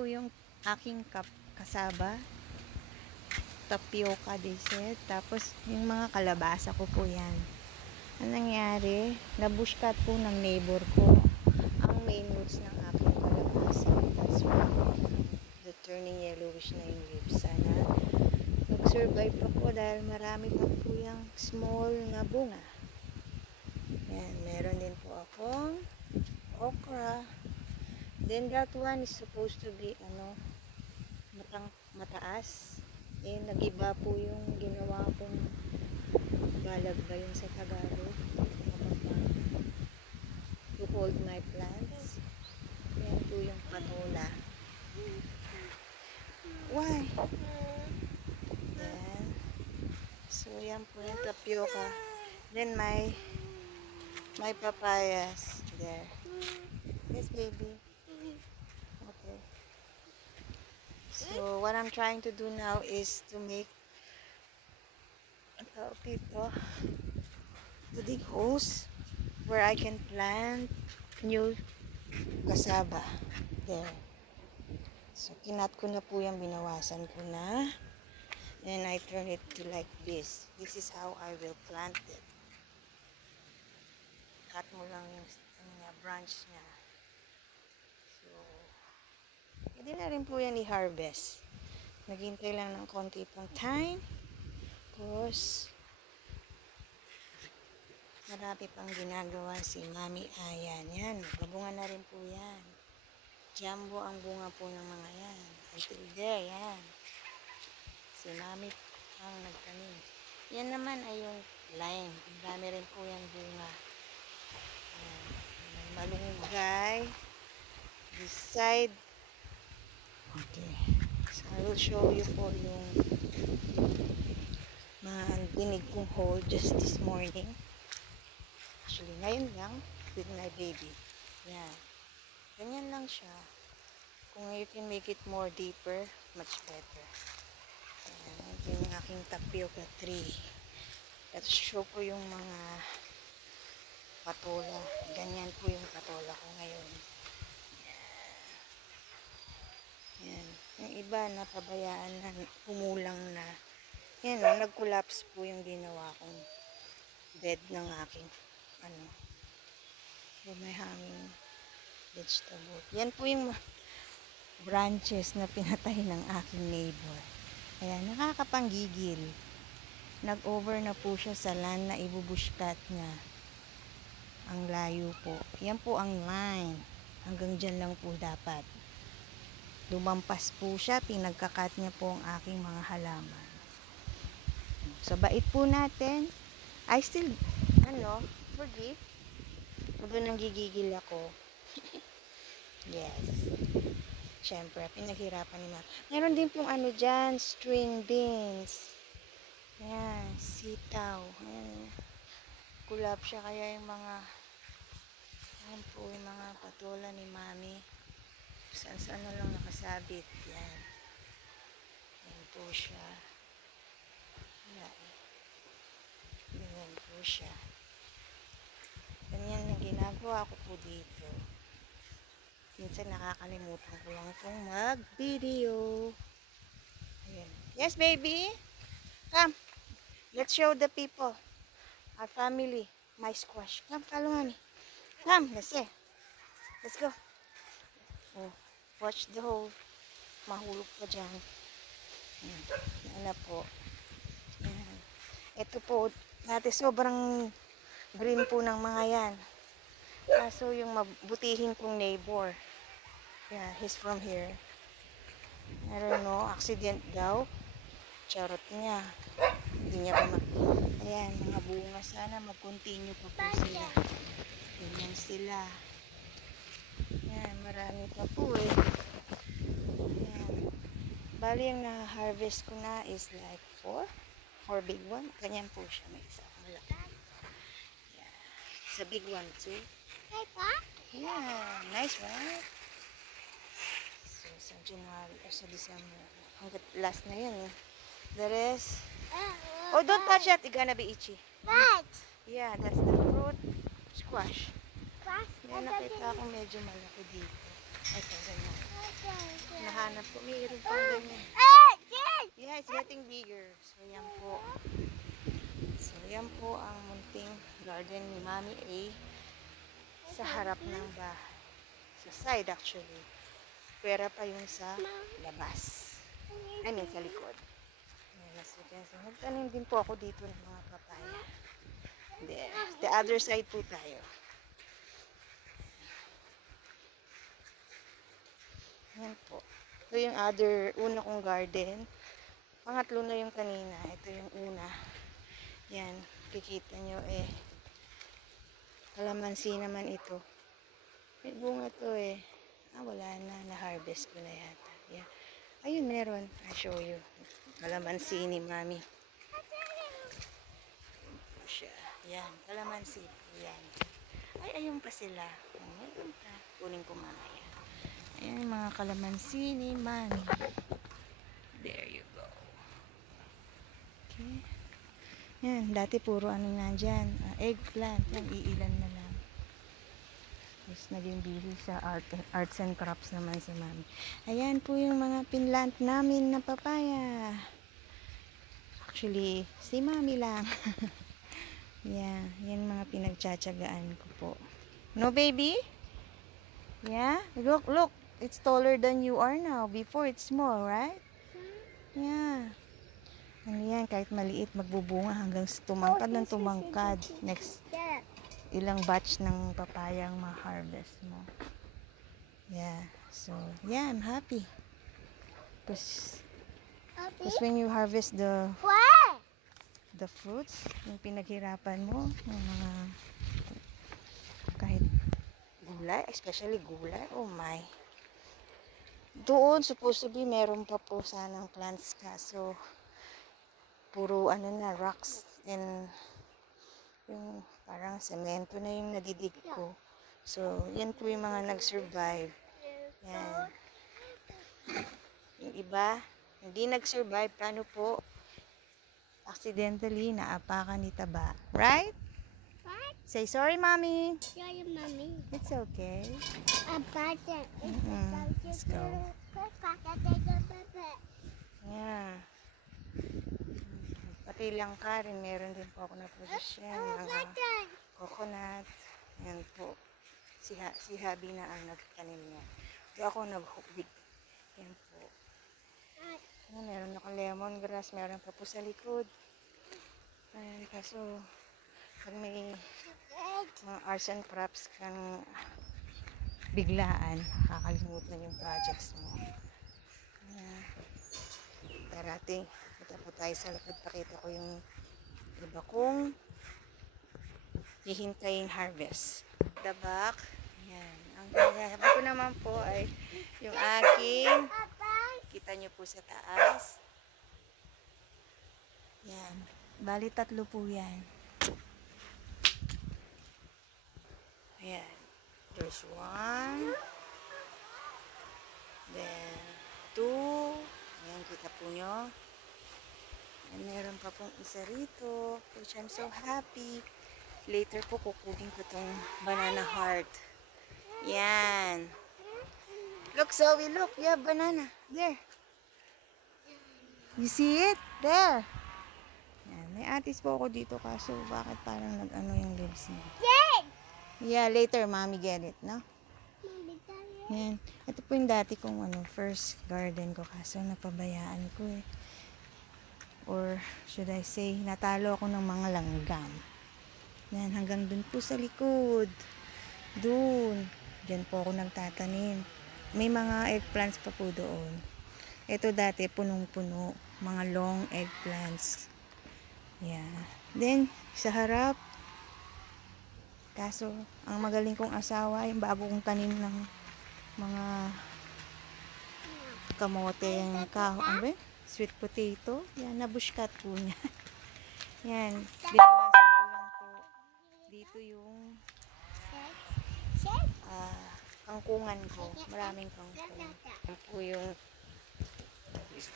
po yung aking kasaba. Tapioca dessert. Tapos yung mga kalabasa ko po yan. Ang nangyari, nabushkat po ng neighbor ko ang main roots ng aking kalabasa. That's why the turning yellowish na yung leaves. Sana mag-survive ako dahil marami pa po yung small na bunga. Yan, meron din po akong okra. Then that one is supposed to be mataas. Eh, nag-iba po yung ginawa kong balag ba yun sa Tagalog. To hold my plants. Yan po yung patola. Why? Yan. So, yan po yung tapioca. Then, my papayas. There. Yes, baby. Okay. So, what I'm trying to do now is to make to dig holes where I can plant new cassava. There. So, kinat ko na po yung binawasan ko na. And I turn it to like this. This is how I will plant it. Cut mo lang yung branch niya. So, hindi na rin po yan i-harvest. Naghintay lang ng konti pang time. Tapos, marami pang ginagawa si Mami Ayan. Yan, magbabunga na rin po yan. Jumbo ang bunga po ng mga yan. Until there, yan. Si Mami ang nagtanim. Yan naman ay yung lime. Ang dami rin po yan bunga. Yan. Malunggay. This side. Okay. So, I will show you po yung dinig kong hole just this morning. Actually, ngayon lang with my baby. Yan. Ganyan lang siya. Kung you can make it more deeper, much better. Ayan. Ito yung aking tapioca tree. Let's show ko yung mga patola. Ganyan po yung patola ko ngayon. Yan. Yung iba napabayaan na, kumulang na. Yan, nag-collapse po yung ginawa kong bed ng aking may hanging vegetable. Yan po yung branches na pinatay ng aking neighbor. Ayan, nakakapanggigil. Nag-over na po siya sa land na ibubushkat niya. Ang layo po. Yan po ang line. Hanggang dyan lang po dapat. Lumampas po siya, pinagkakat niya po ang aking mga halaman. So, bait po natin. I still, forgive. Huwag nang gigigil ako. Yes. Siyempre, pinaghirapan ni Mama. Meron din pong dyan, string beans. Yan, sitaw. Ayan. Kulap siya, kaya yung mga, yan po, yung mga patola ni Mami. Saan-saan na lang nakasabit. Yan. Yan po siya. Yan po siya. Ganyan na ginagawa ko po dito. Minsan nakakalimutan ko lang itong mag-video. Ayan. Yes, baby? Come. Let's show the people. Our family. My squash. Come, follow mommy. Come, let's see. Let's go. Oh, watch the hole. Mahulog pa dyan. Yan na po. Yan. Ito po, dati sobrang green po ng mga yan. Kaso yung mabutihin kong neighbor. Yeah, he's from here. I don't know, accident daw. Charot niya. Hindi niya pa ayan, mga bunga. Sana mag-continue pa po sila. Ganyan sila. Yan, marami pa po eh. Ayan. Bali, yung na-harvest ko na is like 4 big one. Ganyan po siya. May isa malaki. Yeah. It's a big one too. Yeah, nice, right? So, sa January or sa December. Hanggat last na yan eh. The rest. Oh, don't touch that. It's gonna be itchy. What? Yeah, that's the fruit squash. Yan, nakita ko medyo malaki dito. Ito, ganyan. hinahanap ko. Mayroon pang ganyan. Yeah, it's getting bigger. So, yan po. So, yan po ang munting garden ni Mami A sa harap ng bahay. Sa side actually. Pwera pa yung sa labas. I mean, sa likod. Ayan, so, nagtanim din po ako dito ng mga papaya. There. The other side po tayo. Yan po. Ito yung una kong garden. Pangatlo na yung kanina. Ito yung una. Yan. Kikita nyo kalamansi naman ito. May bunga to wala na. Na-harvest ko na yata. Yeah. Ayun, meron. I'll show you. Kalamansi ni Mami. Ayun po siya. Yan. Kalamansi po yan. Ay, ayun pa sila. Ayun pa. Kunin ko mamaya. Ayan yung mga kalamansi ni Mami. There you go. Okay. Yan, dati puro ano na dyan. Eggplant. Yan, iilan na lang. Tapos naging busy sa arts and crafts naman si Mami. Ayan po yung mga pinlant namin na papaya. Actually, si Mami lang. Yeah, yan mga pinagtsatsagaan ko po. No, baby? Yeah? Look, look. It's taller than you are now. Before, it's small, right? Yeah. Ano yan, kahit maliit, magbubunga hanggang tumangkad ng tumangkad. Next, ilang batch ng papayang ma-harvest mo. Yeah. So, yeah, I'm happy. Because when you harvest the fruits, yung pinaghirapan mo, yung mga kahit gulay, especially gulay, oh my. Doon, supposed to be, meron pa po sanang plants ka. So, puro ano na, rocks and yung parang semento na yung nadidig ko. So, yan po yung mga nag-survive. Yan. Yung iba, hindi nag-survive. Paano po? Accidentally, naapakan ni Taba. Right? What? Say sorry, Mommy. Sorry, Mommy. It's okay. Let's go. Yeah. Pati langka rin, meron din po ako na-produce yan. Mga coconut. Yan po. Si Habi na ang nagtanim niya. Kaya ako nag-hubig. Yan po. Meron ako lemongrass. Meron pa po sa likod. Ayan, kaso pag may mga arts and crafts kang biglaan, kakalimutan yung projects mo. Darating, punta po tayo sa likod. Pakita ko yung iba kong hihintayin harvest. The back, yan. Ang gagawin ko naman po ay yung aking, kita nyo po sa taas. Yan. Bali, 3 po yan. Ayan. There's 1. Then, 2. Ayan, kita po nyo. And meron pa pong isa rito. Which I'm so happy. Later po, kukunin ko tong banana heart. Yan. Look, Zoe, look. Yeah, banana. There. You see it? There. Yan. May atis po ako dito kaso bakit parang nag-ano yung leaves niya. Yeah, later, Mommy get it, no? Yan. Ito po yung dati kong first garden ko kaso napabayaan ko Or should I say, natalo ako ng mga langgam. Yan, hanggang dun po sa likod. Dun. Diyan po ako nagtatanim. May mga eggplants pa po doon. Ito dati, punong-puno. Mga long eggplants. Yeah. Then, sa harap, kaso, ang magaling kong asawa, yung bago kong tanim ng mga kamote, yung sweet potato. Yan, nabushkat po niya. Yan, binawasan ko lang po dito yung kangkungan ko. Maraming kangkung. Yan po yung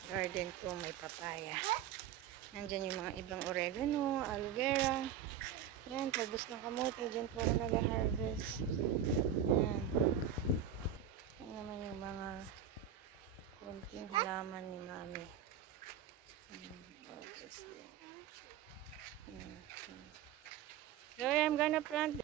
garden ko, may papaya. Nandyan yung mga ibang oregano, aloe vera. Yan, talbos ng kamote. Diyan po ako nag-harvest. Yan. Yan naman yung mga kunting halaman ni Mami. Oh, this thing. So I'm gonna plant